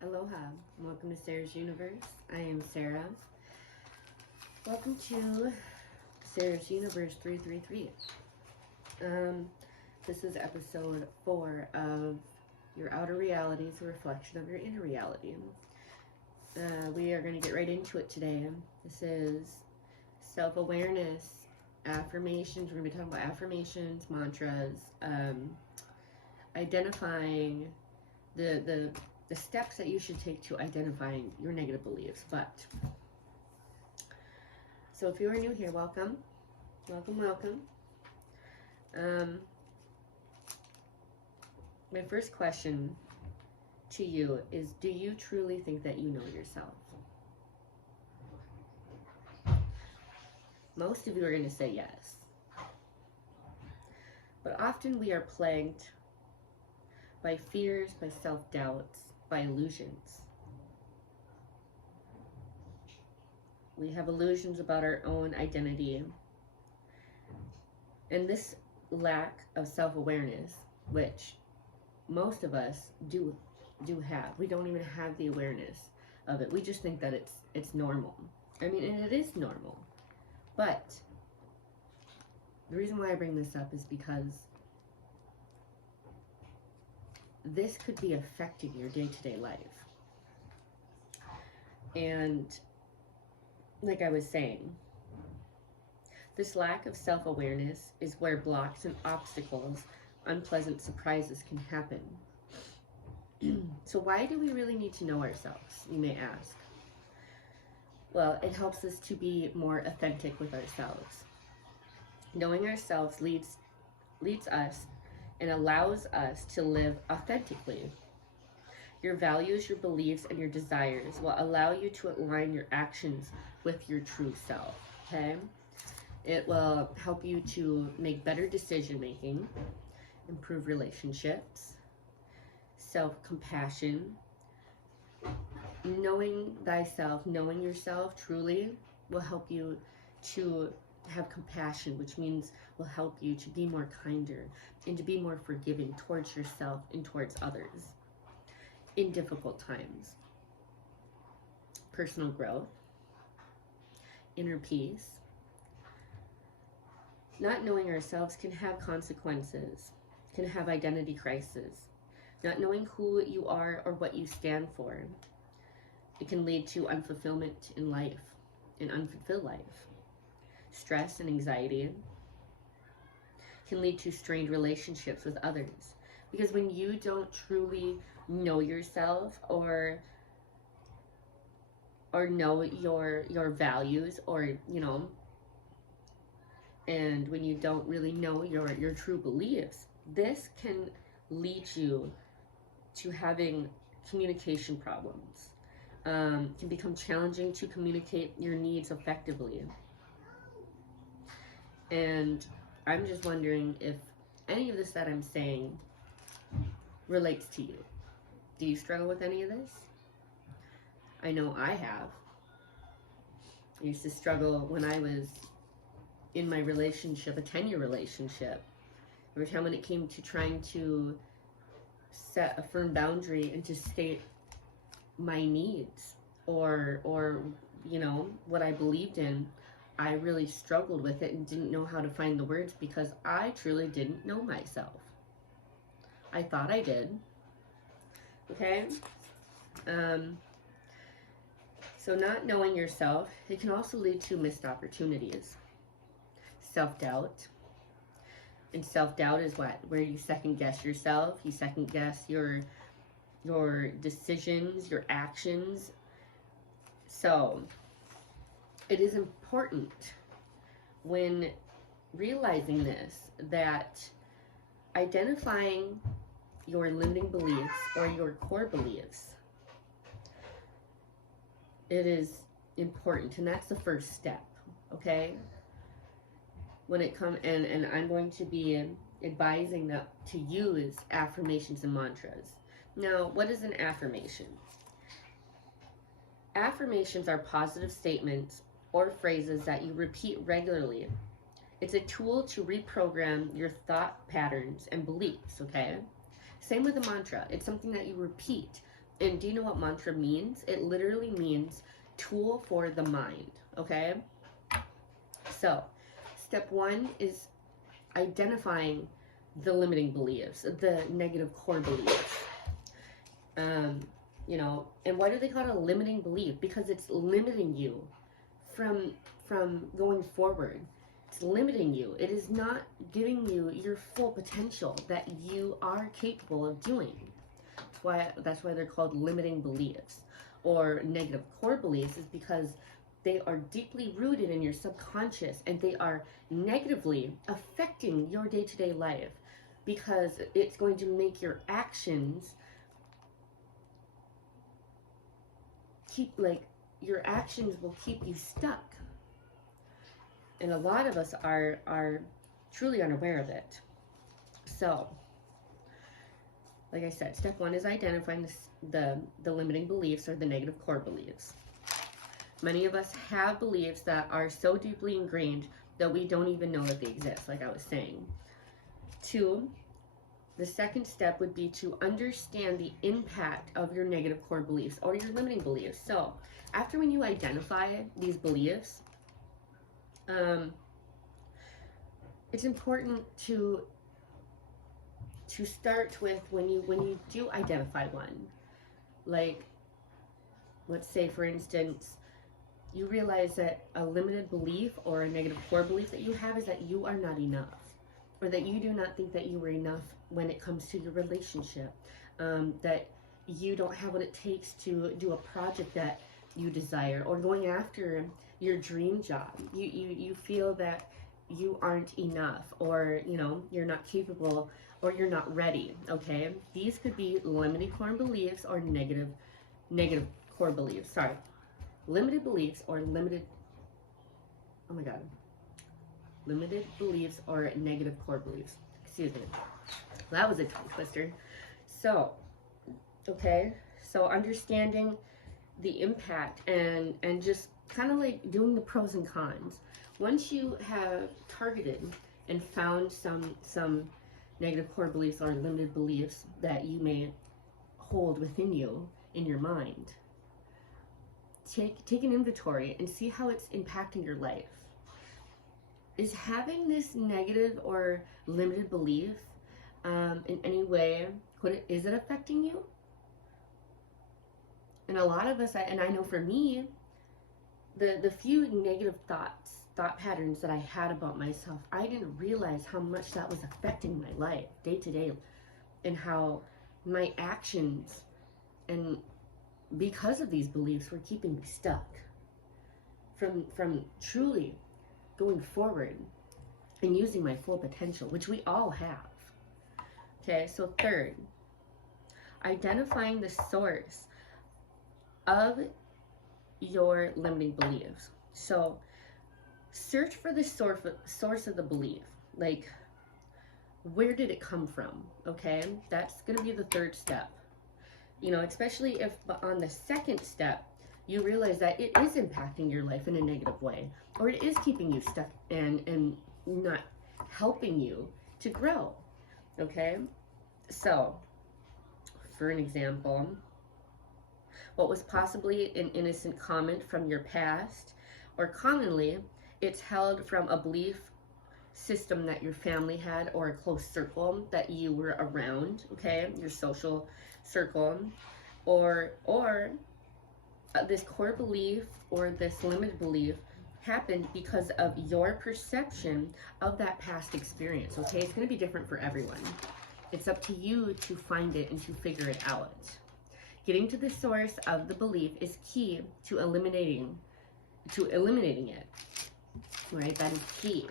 Aloha, welcome to Sarah's Universe. I am Sarah. Welcome to Sarah's Universe 333. This is episode 4 of Your Outer Reality is a Reflection of Your Inner Reality. We are going to get right into it today. This is self-awareness, affirmations. We're going to be talking about affirmations, mantras, identifying the steps that you should take to identifying your negative beliefs. So if you are new here, welcome. My first question to you is, do you truly think that you know yourself? Most of you are going to say yes. But often we are plagued by fears, by self-doubts, by illusions. We have illusions about our own identity. And this lack of self-awareness, which most of us do have, we don't even have the awareness of it. We just think that it's normal. I mean, and it is normal. But the reason why I bring this up is because this could be affecting your day-to-day life. And like I was saying, this lack of self-awareness is where blocks and obstacles, unpleasant surprises can happen. So why do we really need to know ourselves, you may ask? Well, it helps us to be more authentic with ourselves. Knowing ourselves leads us and allows us to live authentically. Your values, your beliefs, and your desires will allow you to align your actions with your true self, okay? It will help you to make better decision making, improve relationships, self-compassion. Knowing thyself, knowing yourself truly will help you to have compassion, which means will help you to be more kinder and to be more forgiving towards yourself and towards others in difficult times. Personal growth, inner peace. Not knowing ourselves can have consequences, can have identity crises. Not knowing who you are or what you stand for, it can lead to unfulfillment in life, an unfulfilled life. Stress and anxiety can lead to strained relationships with others. Because when you don't truly know yourself or know your values, or and when you don't really know your true beliefs, this can lead you to having communication problems. Can become challenging to communicate your needs effectively. And I'm just wondering if any of this that I'm saying relates to you. Do you struggle with any of this? I know I have. I used to struggle when I was in my relationship, a 10-year relationship. Every time when it came to trying to set a firm boundary and to state my needs or what I believed in, I really struggled with it and didn't know how to find the words because I truly didn't know myself. I thought I did. Okay? So not knowing yourself, it can also lead to missed opportunities. Self-doubt. And self-doubt is what? Where you second-guess yourself, you second-guess your decisions, your actions. So it is important when realizing this that identifying your limiting beliefs or your core beliefs, it is important, and that's the first step, okay? When it comes, and I'm going to be advising that to use affirmations and mantras. Now, what is an affirmation? Affirmations are positive statements or phrases that you repeat regularly. It's a tool to reprogram your thought patterns and beliefs, okay? Same with a mantra. It's something that you repeat And do you know what mantra means? It literally means tool for the mind, okay? So, step one is identifying the limiting beliefs, the negative core beliefs. You know, and why do they call it a limiting belief? Because it's limiting you from going forward. It's limiting you. It is not giving you your full potential that you are capable of doing. That's why they're called limiting beliefs or negative core beliefs, is because they are deeply rooted in your subconscious and they are negatively affecting your day-to-day life, because it's going to make your actions your actions will keep you stuck. And a lot of us are truly unaware of it. So, like I said, step one is identifying the limiting beliefs or the negative core beliefs. Many of us have beliefs that are so deeply ingrained that we don't even know that they exist, like I was saying. Two, the second step would be to understand the impact of your negative core beliefs or your limiting beliefs. So, after when you identify these beliefs, it's important to start with when you do identify one. Like, let's say, for instance, you realize that a limited belief or a negative core belief that you have is that you are not enough, or that you do not think that you are enough when it comes to your relationship, that you don't have what it takes to do a project that you desire, or going after your dream job. You feel that you aren't enough, or you know, you're not capable, or you're not ready. Okay, these could be limited core beliefs or negative core beliefs. Sorry, limited beliefs or limited beliefs or negative core beliefs. Excuse me. That was a tongue twister. So, okay, so understanding the impact and just kind of like doing the pros and cons. Once you have targeted and found some negative core beliefs or limited beliefs that you may hold within you in your mind, take an inventory and see how it's impacting your life. Is having this negative or limited belief in any way, is it affecting you? And a lot of us, and I know for me, the few negative thought patterns that I had about myself, I didn't realize how much that was affecting my life day to day, and how my actions, and because of these beliefs, were keeping me stuck from truly going forward and using my full potential, which we all have. Okay, so third, identifying the source of your limiting beliefs. So search for the source of the belief. Like, where did it come from? Okay, that's going to be the third step. You know, especially if on the second step you realize that it is impacting your life in a negative way, or it is keeping you stuck and not helping you to grow. Okay, so for an example, what was possibly an innocent comment from your past, or commonly it's held from a belief system that your family had, or a close circle that you were around, okay, your social circle, or this core belief or this limited belief happened because of your perception of that past experience. Okay, it's going to be different for everyone. It's up to you to find it and to figure it out. Getting to the source of the belief is key to eliminating it. Right? That is key.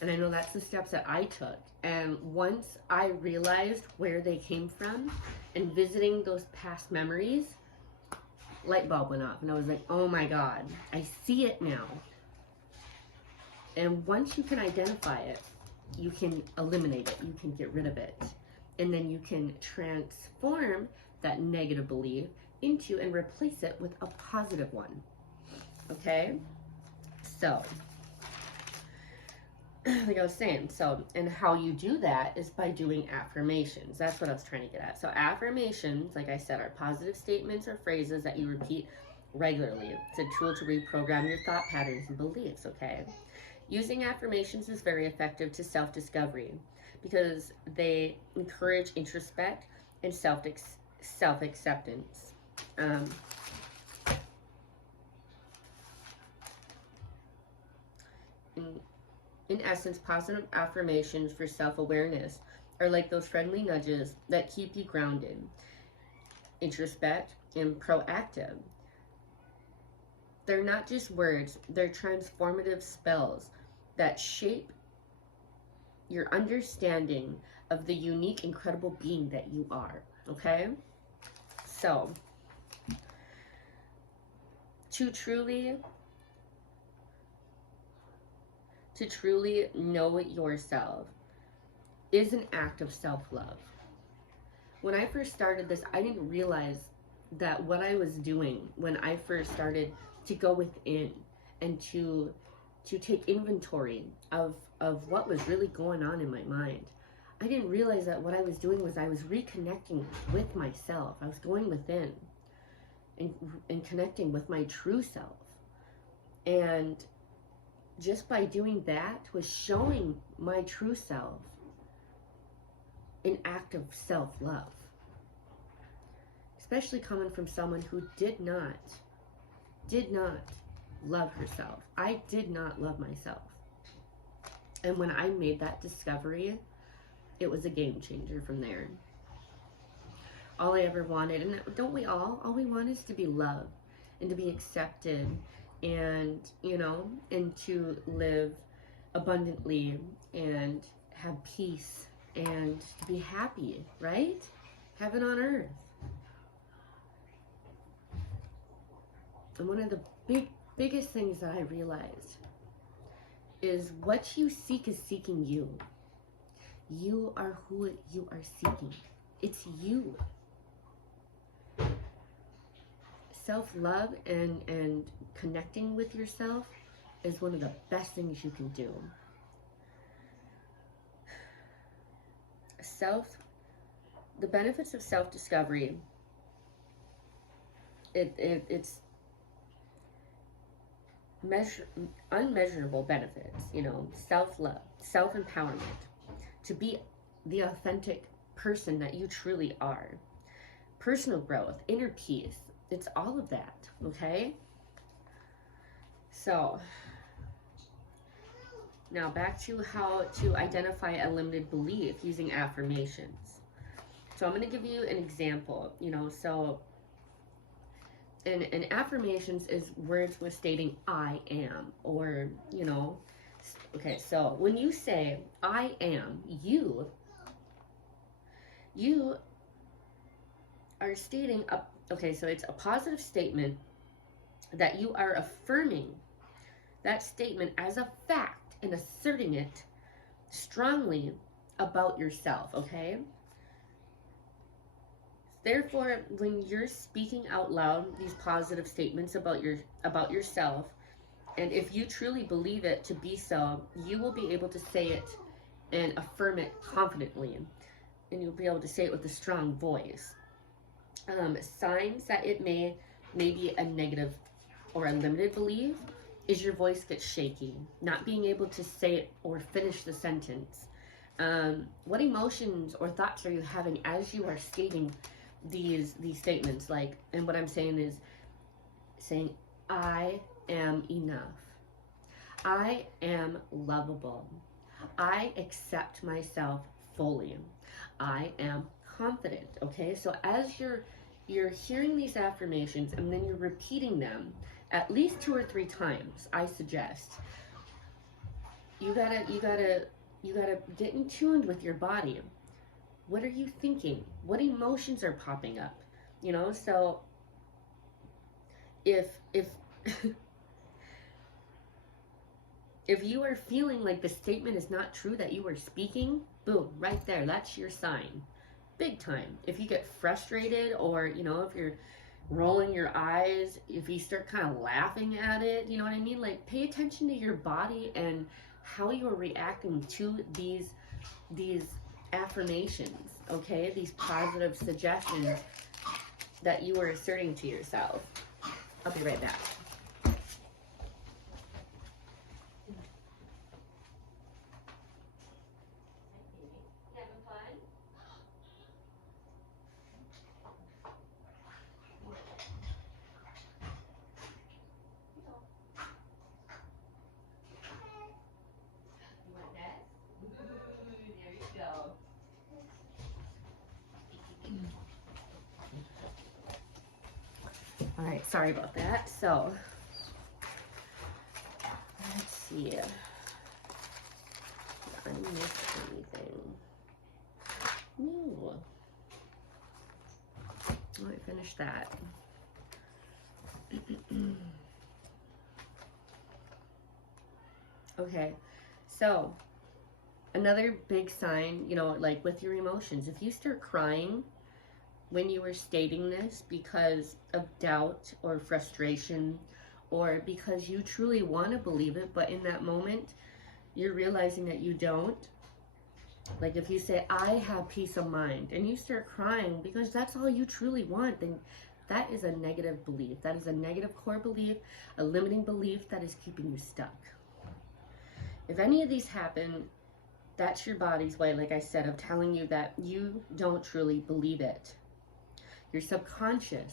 And I know that's the steps that I took. And once I realized where they came from and visiting those past memories, light bulb went off. And I was like, oh my God, I see it now. And once you can identify it, you can eliminate it. You can get rid of it. And then you can transform that negative belief into and replace it with a positive one. Okay? So, like I was saying, so, and how you do that is by doing affirmations. That's what I was trying to get at. So affirmations, like I said, are positive statements or phrases that you repeat regularly. It's a tool to reprogram your thought patterns and beliefs, okay? Using affirmations is very effective to self-discovery because they encourage introspect and self-acceptance. Um, in essence, positive affirmations for self-awareness are like those friendly nudges that keep you grounded, introspect, and proactive. They're not just words, they're transformative spells that shape your understanding of the unique, incredible being that you are, okay? So, to truly know yourself is an act of self-love. When I first started this, I didn't realize that what I was doing when I first started to go within and to take inventory of what was really going on in my mind. I didn't realize that what I was doing was I was reconnecting with myself. I was going within and connecting with my true self. And just by doing that was showing my true self an act of self-love. Especially coming from someone who did not love herself. I did not love myself. And when I made that discovery, it was a game changer from there. All I ever wanted, and don't we all we want is to be loved and to be accepted and, you know, and to live abundantly and have peace and to be happy, right? Heaven on earth. And one of the biggest things that I realized is what you seek is seeking you. You are who you are seeking. It's you. Self-love and connecting with yourself is one of the best things you can do. The benefits of self-discovery, it's unmeasurable benefits, you know, self-love, self-empowerment, to be the authentic person that you truly are, personal growth, inner peace, it's all of that, okay? So, now back to how to identify a limited belief using affirmations. So I'm going to give you an example, you know, so and affirmations is words with stating I am, or, you know, okay, so when you say I am, you are stating okay, so it's a positive statement that you are affirming that statement as a fact and asserting it strongly about yourself, okay? Therefore, when you're speaking out loud these positive statements about yourself, and if you truly believe it to be so, you will be able to say it and affirm it confidently, and you'll be able to say it with a strong voice. Signs that it may be a negative or a limited belief is your voice gets shaky, not being able to say it or finish the sentence. What emotions or thoughts are you having as you are stating these statements? Like, and what I'm saying is saying I am enough, I am lovable, I accept myself fully, I am confident. Okay, so as you're hearing these affirmations and then you're repeating them at least 2 or 3 times, I suggest you gotta get in tune with your body. What are you thinking? What emotions are popping up? You know, so if if you are feeling like the statement is not true that you are speaking, boom, right there, that's your sign. Big time. If you get frustrated, or, you know, if you're rolling your eyes, if you start kind of laughing at it, you know what I mean? Like, pay attention to your body and how you are reacting to these affirmations, okay? These positive suggestions that you are asserting to yourself. I'll be right back. All right, sorry about that. So, let's see. Did I miss anything? No. All right, finish that. Okay, so another big sign, you know, like with your emotions, if you start crying when you were stating this because of doubt or frustration, or because you truly want to believe it, but in that moment you're realizing that you don't. Like if you say, I have peace of mind, and you start crying because that's all you truly want, then that is a negative belief. That is a negative core belief, a limiting belief that is keeping you stuck. If any of these happen, that's your body's way, like I said, of telling you that you don't truly believe it. Your subconscious,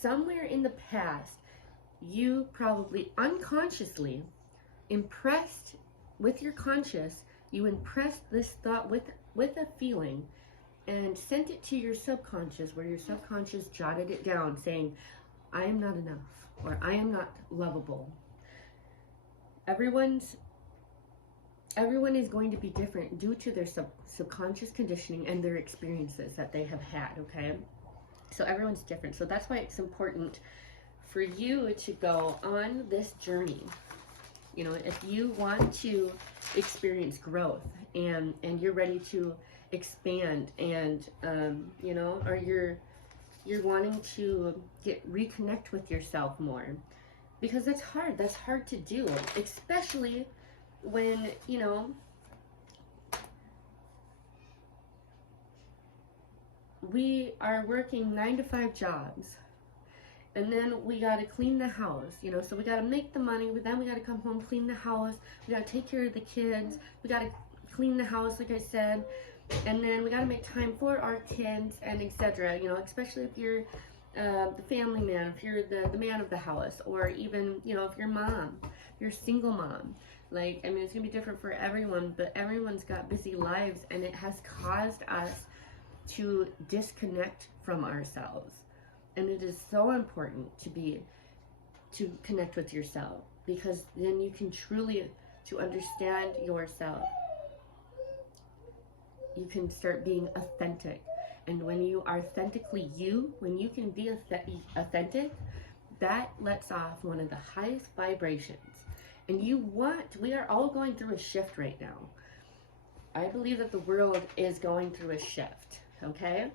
somewhere in the past, you probably unconsciously impressed with your conscious, you impressed this thought with a feeling and sent it to your subconscious, where your subconscious jotted it down saying, I am not enough, or I am not lovable. Everyone is going to be different due to their subconscious conditioning and their experiences that they have had, okay? So everyone's different. So that's why it's important for you to go on this journey. You know, if you want to experience growth and you're ready to expand and, you know, or you're wanting to reconnect with yourself more, because that's hard to do, especially when, you know, we are working 9-to-5 jobs, and then we got to clean the house, you know, so we got to make the money, then we got to come home, clean the house, we got to take care of the kids, we got to clean the house, like I said, and then we got to make time for our kids, and etc., you know, especially if you're the family man, if you're the man of the house, or even, you know, if you're mom, you're a single mom. Like, I mean, it's gonna be different for everyone, but everyone's got busy lives, and it has caused us to disconnect from ourselves. And it is so important to connect with yourself, because then you can truly, to understand yourself, you can start being authentic. And when you are authentically you, when you can be authentic, that lets off one of the highest vibrations. And we are all going through a shift right now. I believe that the world is going through a shift, okay?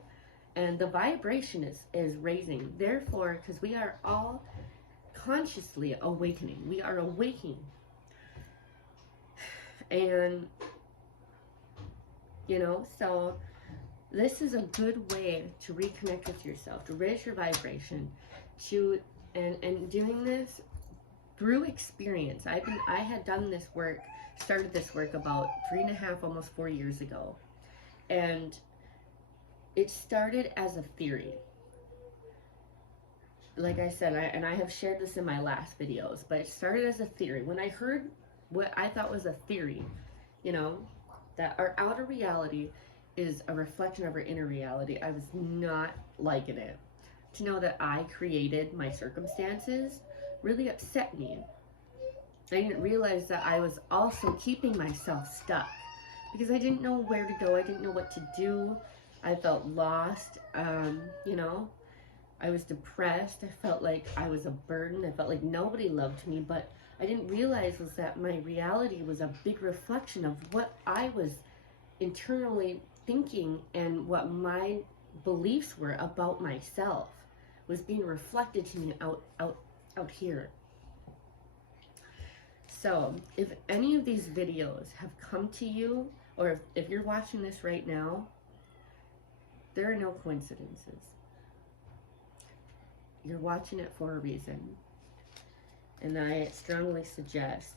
And the vibration is raising. Therefore, because we are all consciously awakening. We are awakening. And, you know, so this is a good way to reconnect with yourself, to raise your vibration, and doing this through experience. I had done this work, started this work about 3.5, almost 4 years ago. And it started as a theory. Like I said, and I have shared this in my last videos, but it started as a theory. When I heard what I thought was a theory, you know, that our outer reality is a reflection of our inner reality, I was not liking it. To know that I created my circumstances really upset me. I didn't realize that I was also keeping myself stuck, because I didn't know where to go. I didn't know what to do. I felt lost. You know, I was depressed. I felt like I was a burden. I felt like nobody loved me. But I didn't realize was that my reality was a big reflection of what I was internally thinking, and what my beliefs were about myself was being reflected to me out here. So if any of these videos have come to you, or if you're watching this right now, there are no coincidences. You're watching it for a reason. And I strongly suggest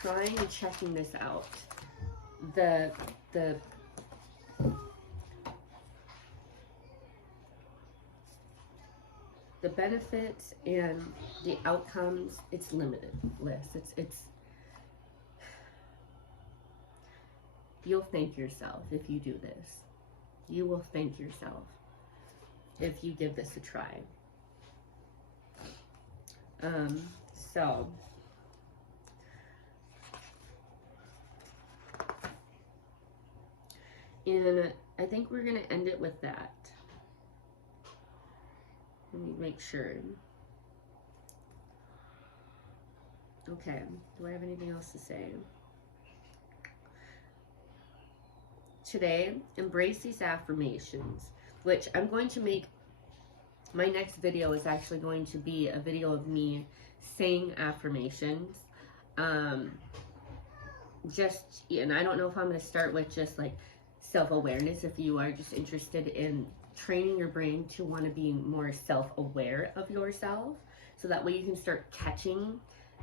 trying and checking this out. The benefits and the outcomes, it's limitless. It's you'll thank yourself if you do this. You will thank yourself if you give this a try. So and I think we're gonna end it with that. Let me make sure. Okay, do I have anything else to say? Today, embrace these affirmations, which I'm going to make. My next video is actually going to be a video of me saying affirmations. And I don't know if I'm going to start with just like self-awareness, if you are just interested in training your brain to want to be more self-aware of yourself, so that way you can start catching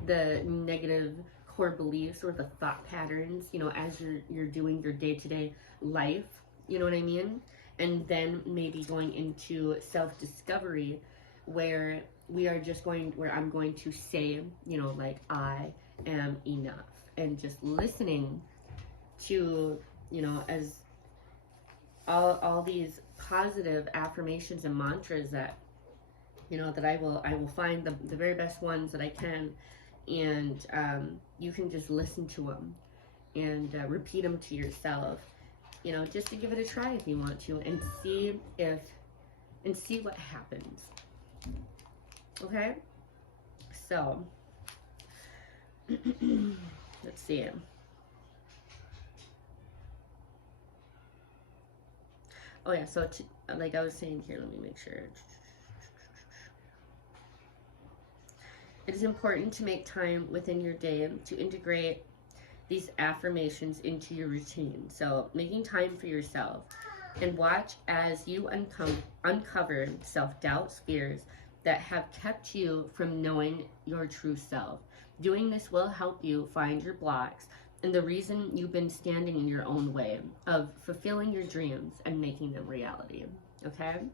the negative core beliefs or the thought patterns, you know, as you're doing your day-to-day life, you know what I mean? And then maybe going into self-discovery, where I'm going to say, you know, like, I am enough, and just listening to, you know, as all these positive affirmations and mantras that, you know, that I will find the very best ones that I can, and you can just listen to them and repeat them to yourself, you know, just to give it a try if you want to, and see what happens. Okay, so let's see. Oh yeah, so like I was saying here, let me make sure. It is important to make time within your day to integrate these affirmations into your routine. So making time for yourself, and watch as you uncover self-doubt, fears that have kept you from knowing your true self. Doing this will help you find your blocks and the reason you've been standing in your own way of fulfilling your dreams and making them reality. Okay?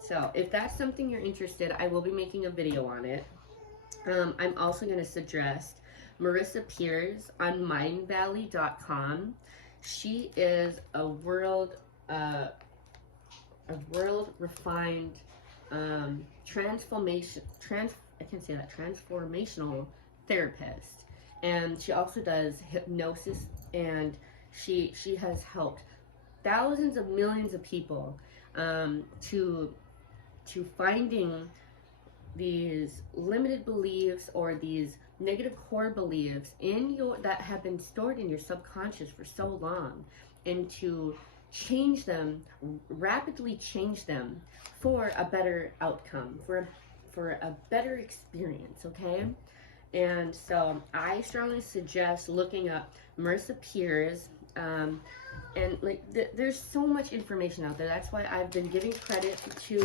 So if that's something you're interested, I will be making a video on it. I'm also going to suggest Marissa Peers on mindvalley.com. She is a world refined transformational therapist, and she also does hypnosis, and she has helped thousands of millions of people to finding these limited beliefs or these negative core beliefs that have been stored in your subconscious for so long, and to change them, rapidly change them for a better outcome, for a better experience. Okay? And so I strongly suggest looking up Marissa Peers, and like there's so much information out there. That's why I've been giving credit to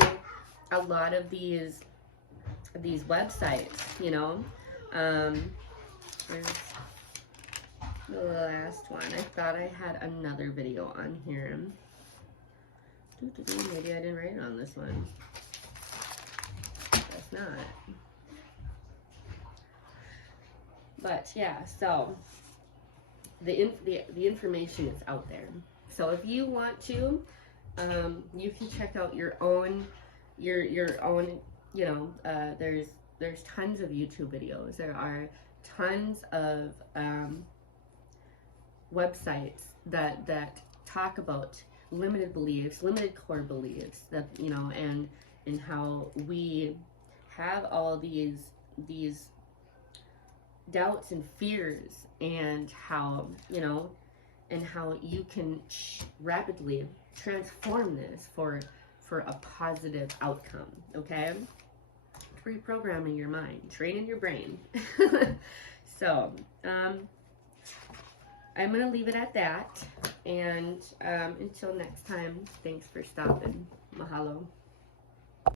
a lot of these websites, you know. There's the last one. I thought I had another video on here. Maybe I didn't write it on this one. Guess not. But yeah, so the information is out there. So if you want to, you can check out your own, you know, there's tons of YouTube videos. There are tons of websites that talk about limited beliefs, limited core beliefs, that, you know, and how we have all these doubts and fears, and how, you know, and how you can rapidly transform this for for a positive outcome, okay? Reprogramming your mind, training your brain. So, I'm going to leave it at that. And until next time, thanks for stopping. Mahalo.